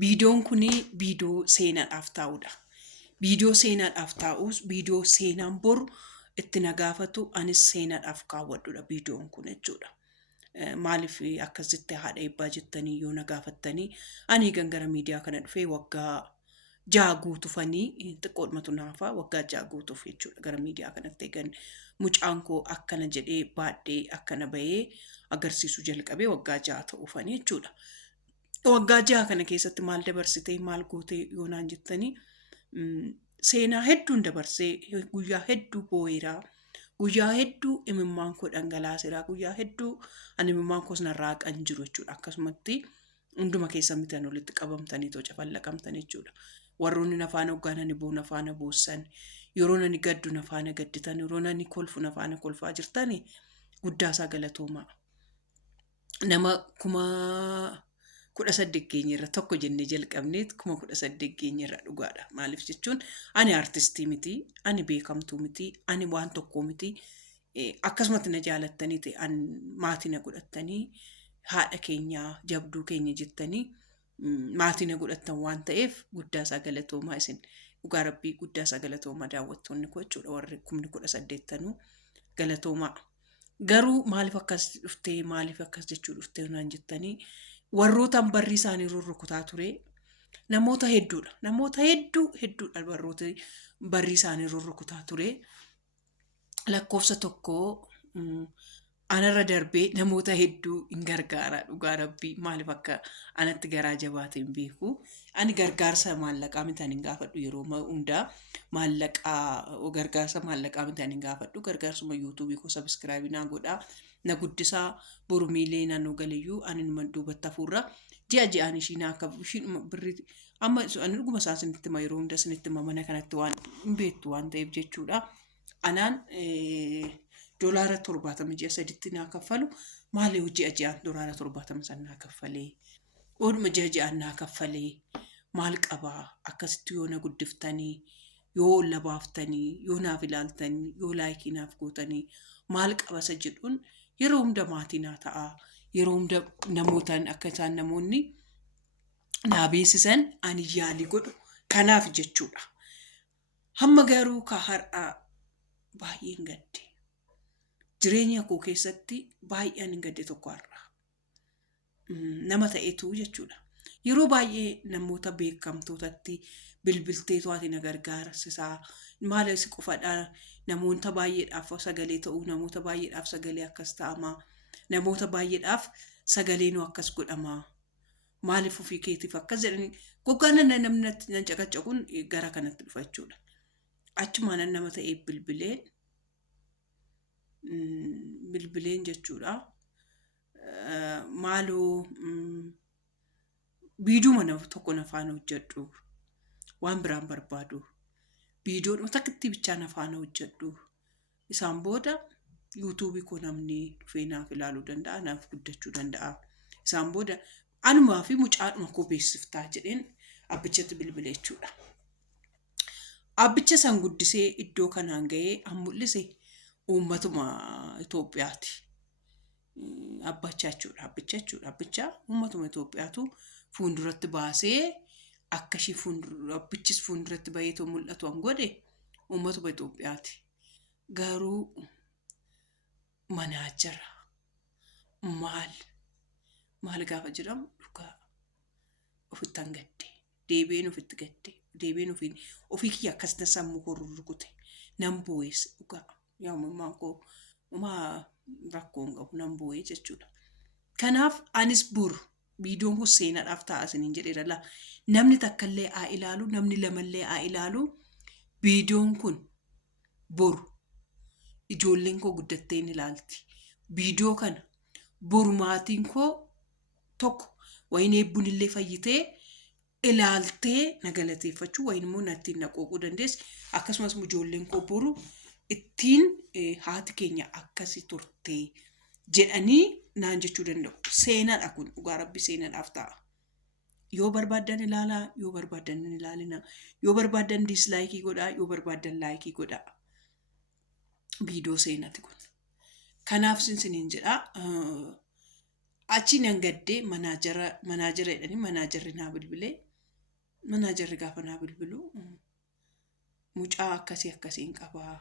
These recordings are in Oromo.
Viidiyoon kuni viidiyoo seenaadhaaf ta'udha. Viidiyoo seenaadhaaf ta'us viidiyoo seenaan boru itti nagaafatu anis seenaadhaaf kaawwadhudha viidiyoon kun jechuudha. Maaliif akkasitti haadha eebbaa jettanii yoo nagaafattanii ani gara miidiyaa kana dhufee waggaa 6 guutufanii xiqqoodhumatu naafaa waggaa 6 guutuuf jechuudha gara miidiyaa kanatti eegan mucaan koo akkana jedhee baadhee akkana bahee agarsiisu jalqabee waggaa 6 ta'uufanii jechuudha. Waggaa 6 kana keessatti maal dabarsitee maal gootee yoo naan jettanii seenaa hedduun dabarsee guyyaa hedduu boo'eeraa. Guyyaa hedduu imimmaan koo dhangalaaseera. Guyyaa hedduu ani imimmaan koos narraa qan jiru jechuudha. Akkasumatti hunduma keessa mitan walitti qabamtanii toca fallaqamtan jechuudha. Warroonni nafaana hoggaanani boo nafaana boossan, yeroo nani gaddu nafaana gadditan, yeroo nani kolfu nafaana kolfaa jirtani guddaasaa galatoomaa. Nama 18,000 keenyarra tokko jennee jalqabneet 18,000 keenyarra dhugaadha. Maaliif jechuun ani artistii miti, ani beekamtuu miti, ani waan tokko miti. Akkasumatti na jaalattanii ta'e an maatii na godhattanii haadha keenya jabduu keenya jettanii maatii na godhattan waan ta'eef guddaasaa galatoomaa isin dhugaa rabbii guddaasaa galatoomaa daawwattoonni koo jechuudha warri 18,000 galatoomaa. Garuu maaliif akkas dhuftee maaliif akkas jechuu dhuftee naan jettanii warroota barrii isaanii rurrukutaa ture namoota hedduudha. Namoota hedduudha warroota barrii isaanii rurrukutaa ture. Lakkoofsa tokko anarra darbee namoota hedduu hin gargaara dhugaa rabbii maaliif akka anatti garaa jabaateen beeku. Ani gargaarsa maallaqaa miti hin gaafadhu yeroo hundaa gargaarsa maallaqaa miti hin gaafadhu. Gargaarsuma yuutuubii koo sabiskiraaybii naa godhaa. Na guddisaa boru miilee naannoo galiyyuu ani numa duubatti hafuurra ji'aan ishiin akka birrii amma ani dhuguma isaa isinitti hima yeroo hunda isinitti hima mana kanatti waan hin beektu waan ta'eef jechuudha. Anaan doolaara 70 ji'a sadiitti naa kaffalu maali hojii ji'aan doolaara 70 san naa kaffalee ooduma ji'aan naa kaffalee maal qabaa akkasitti yoo na guddiftanii yoo labaaftanii yoo naaf ilaaltanii yoo laayikii naaf gootanii maal qabasa jedhuun yeroo hunda maatii naa ta'a yeroo hunda namootaan akka isaan namoonni naa beeksisan ani yaalii godhu kanaaf jechuudha. Hamma garuu ka har'aa baay'een gadde jireenya koo keessatti baay'een hin gadde tokko har'aa nama ta'etu jechuudha. Yeroo baay'ee namoota beekamtootatti bilbiltee to'ati na gargaarsisaa maalis qofadhaa namoota baay'eedhaaf sagalee ta'uu namoota baay'eedhaaf sagalee akkas ta'amaa namoota baay'eedhaaf sagalee nu akkas godhamaa maaliif ofii keetiif akkas jedhanii goggaan namni nan caqacaquun gara kanatti dhufa jechuudha. Achumaan nama ta'ee bilbileen jechuudha. Maaloo viidiyoo nama tokko nafaana hojjedhu waan biraan barbaadu viidiyoon takkitti bichaa nafaana hojjedhu isaan booda yuutuubii koo namni dhufee naaf ilaaluu danda'a naaf guddachuu danda'a isaan booda anumaa fi mucaadhuma koo beeksiftaa jedheen abbichatti bilbile jechuudha. Abbicha san guddisee iddoo kanaan ga'ee mul'ise uummatuma Itoophiyaati. Abbicha jechuudha. Abbicha uummatuma Itoophiyaatu fuulduratti baasee akka ishee abbichis fuulduratti baheetoo mul'atu an godhe uummatuma Itoophiyaati. Garuu manaa jira maal gaafa jedhamu dhugaa ofitti hangadde deebiin ofitti gadde deebiin ofii kiyya akkasitti sammuu koo rurrukute nan boo'es dhugaa yaa mammaan koo rakkoon qabu nan boo'ee jechuudha. Kanaaf anis buru viidiyoon kun seenaadhaaf ta'a isiniin jedheera laa namni takkallee haa ilaalu namni lamallee haa ilaalu viidiyoon kun boru ijoolleen koo guddattee ni ilaalti. Viidiyoo kana boru maatiin koo tokko wayin eebbuun illee fayyitee ilaaltee na galateeffachuu wayin immoo natti naqooquu dandeessi. Akkasumas ijoolleen koo boru ittiin haati keenya akkasi turtee jedhanii naan jechuu danda'u. Seenaadha kun dhugaa rabbi seenaadhaaf ta'a. Yoo barbaadan ilaalaa yoo barbaadan hin ilaalina yoo barbaadan dislaayikii godhaa yoo barbaadan laayikii godhaa. Viidiyoo seenaati kun. Kanaaf isiniin jedhaa achi nan gaddee manaajara jedhanii manaajarri naa bilbilee manaajarri gaafa naa bilbilu mucaa akkasiin qabaa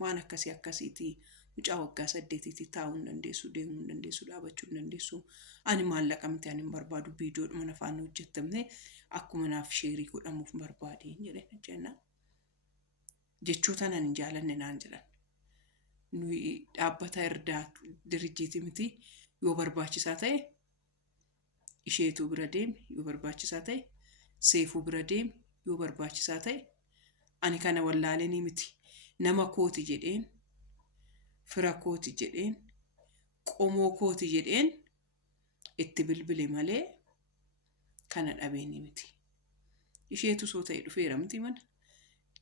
waan akkasiiti mucaa waggaa 8 taa'uu hin dandeessu deemuu hin dandeessu dhaabachuu hin dandeessu ani maallaqa miti ani hin barbaadu viidiyoodhuma nafaan hojjetamne akkuma naaf sheerii godhamuuf barbaadeen jedheen jenna jechoota nan hin jaalanne naan jedhan nuyi dhaabbata irdaa dirjiiti miti yoo barbaachisaa ta'e isheetu bira deemi yoo barbaachisaa ta'e seefuu bira deemi yoo barbaachisaa ta'e ani kana wallaalanii miti nama kooti jedheen fira kooti jedheen qomoo kooti jedheen itti bilbile malee kana dhabeeni miti isheetu soo ta'e dhufeera miti mana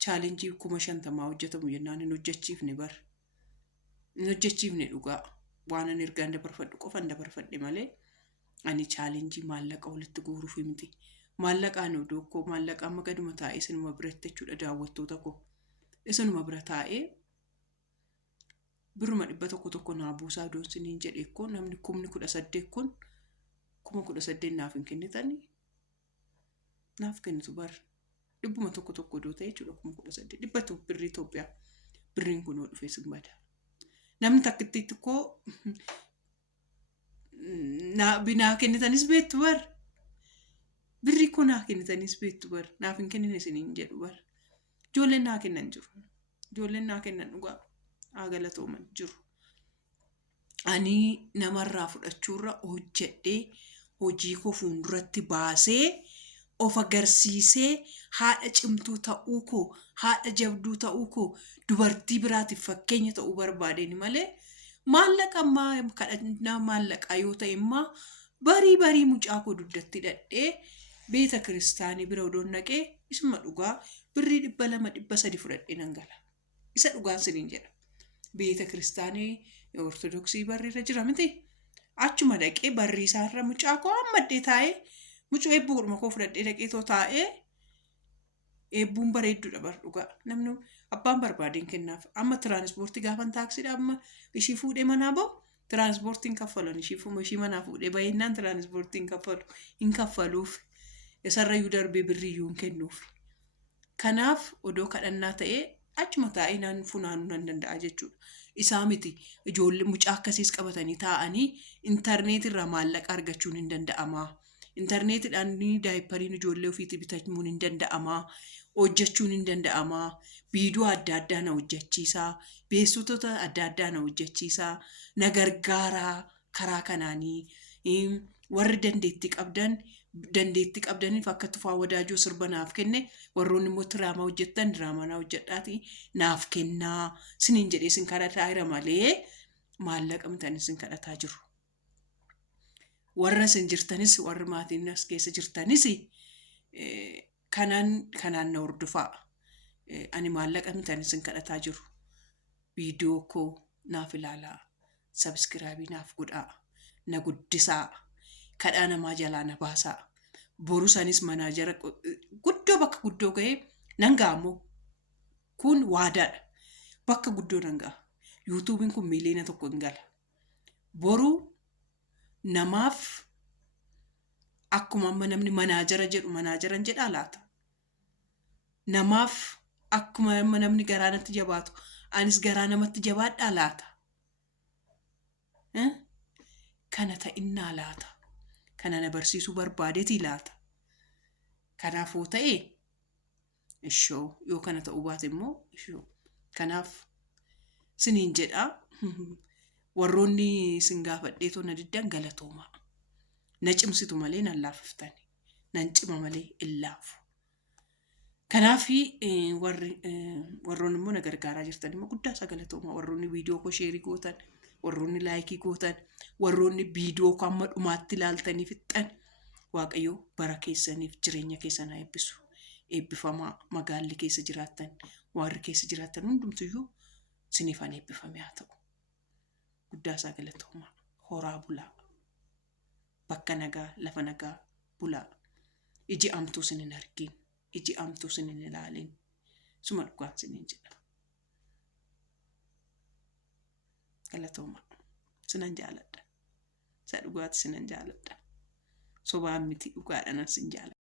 chaalenjii 50 hojjetamu jennaan hin hojjechiifne bar hin hojjechiifne dhugaa waan ani ergaan dabarfadhu qofan dabarfadhe malee ani chaalenjii maallaqa walitti guuruuf miti maallaqaan odoo maallaqa amma gaduma taa'ee isinuma biratti jechuudha daawwattoota koo isinuma bira taa'ee biruma 100 naa buusaa doonsiniin jedhe koo namni 18,000 kun 18,000 naaf hin kennitanii naaf kennitu bar dhibbuma tokko doo ta'e jechuudha 18,000 dhibbatu birrii Itoophiyaa birriin kunoo dhufee simbada namni takkitti koo binaa kennitanis beektu bar birrii koo naa kennitanis beektu bar naaf hin kennine isiniin jedhu bar ijoolleen naa kennan jiru ijoolleen naa kennan dhugaa aagalatooman jiru ani namarraa fudhachuurra hojjedhee hojii koo fuulduratti baasee of agarsiisee haadha cimtuu ta'uu koo haadha jabduu ta'uu koo dubartii biraatiif fakkeenya ta'uu barbaadeen malee maallaqa ammaa kadhannaa maallaqaa yoo ta'e immoo barii mucaa koo duddatti dhadhee beeta kiristaanii bira odoon naqee isuma dhugaa birrii 200-300 fudhadhee nan gala isa dhugaan siniin jedha beeta kiristaanii ortodoksii barriirra jira miti achuma dhaqee barrii isaarra mucaa koo ammaddee taa'ee mucoo eebbuu godhuma koo fudhadhee dhaqee too taa'ee eebbuun bareedduudha bar dhugaa namni abbaan barbaadeen kennaaf amma tiraanspoortii gaafan taaksiidha amma ishii fuudhee manaa bahu tiraanspoortiin kaffalan ishii manaa fuudhee baay'inaan tiraanspoortiin hin kaffaluuf isarrayyuu darbee birriyyuu hin kennuuf kanaaf odoo kadhannaa ta'ee achuma taa'ee naan funaanuu nan danda'a jechuudha isaa miti ijoollee mucaa akkasiis qabatanii taa'anii intarneetirraa maallaqa argachuun hin danda'amaa intarneetidhaan daayipariin ijoollee ofiitti bitamuun hin danda'amaa hojjechuun hin danda'amaa viidiyoo adda addaa na hojjechiisaa beeksitoota adda addaa na hojjechiisaa na gargaaraa karaa kanaanii warri dandeettii qabdaniif akka Tufaa Wadaajoo sirba naaf kenne warroonni immoo diraamaa hojjettan diraamaa naa hojjedhaati naaf kennaa siniin jedhee sin kadhataa jira malee maallaqa mitaanii sin kadhataa jiru. Warra sin jirtanis warri maatiin as keessa jirtanis kanaan na hordofaa ani maallaqa mitaanii sin kadhataa jiru viidiyoo koo naaf ilaalaa sabskiraabii naaf godhaa na guddisaa kadhaa namaa jalaa na baasaa boru sanis manaajara guddoo bakka guddoo ga'ee nan ga'amoo kun waadaadha bakka guddoo nan ga'a yuutuubiin kun miiliyoona 1 hin gala boru namaaf akkuma amma namni manaajara jedhu manaajaran jedhaa laata namaaf akkuma amma namni garaa natti jabaatu anis garaa namatti jabaadhaa laata kana ta'innaa laata kana na barsiisuu barbaadeetii laata kanaafuu ta'ee ishoo yoo kana ta'uu baate immoo ishoo kanaaf siniin jedhaa warroonni sin gaafadheetoo na diddan galatoomaa na cimsitu malee nan laafiftani nan cima malee illaafu kanaaf warroonni immoo na gargaaraa jirtan immoo guddaa isa galatoomaa warroonni viidiyoo koo sheerii gootan warroonni laayikii gootan warroonni viidiyoo koo amma dhumaatti ilaaltanii fixxan waaqayyo bara keessaniif jireenya keessan haa eebbisu eebbifamaa magaalli keessa jiraattan warri keessa jiraattan hundumtuyyuu siniif haa eebbifame haa ta'u guddaa isaa galatoomaa horaa bulaa bakka nagaa lafa nagaa bulaa iji amtuu sin hin argin iji amtuu sin hin ilaalin suma dhugaan siniin jedha galatoomaa sinan jaaladha Isa dhugaati sinan jaaladha. Sobaan miti dhugaadhaan sin jaaladha.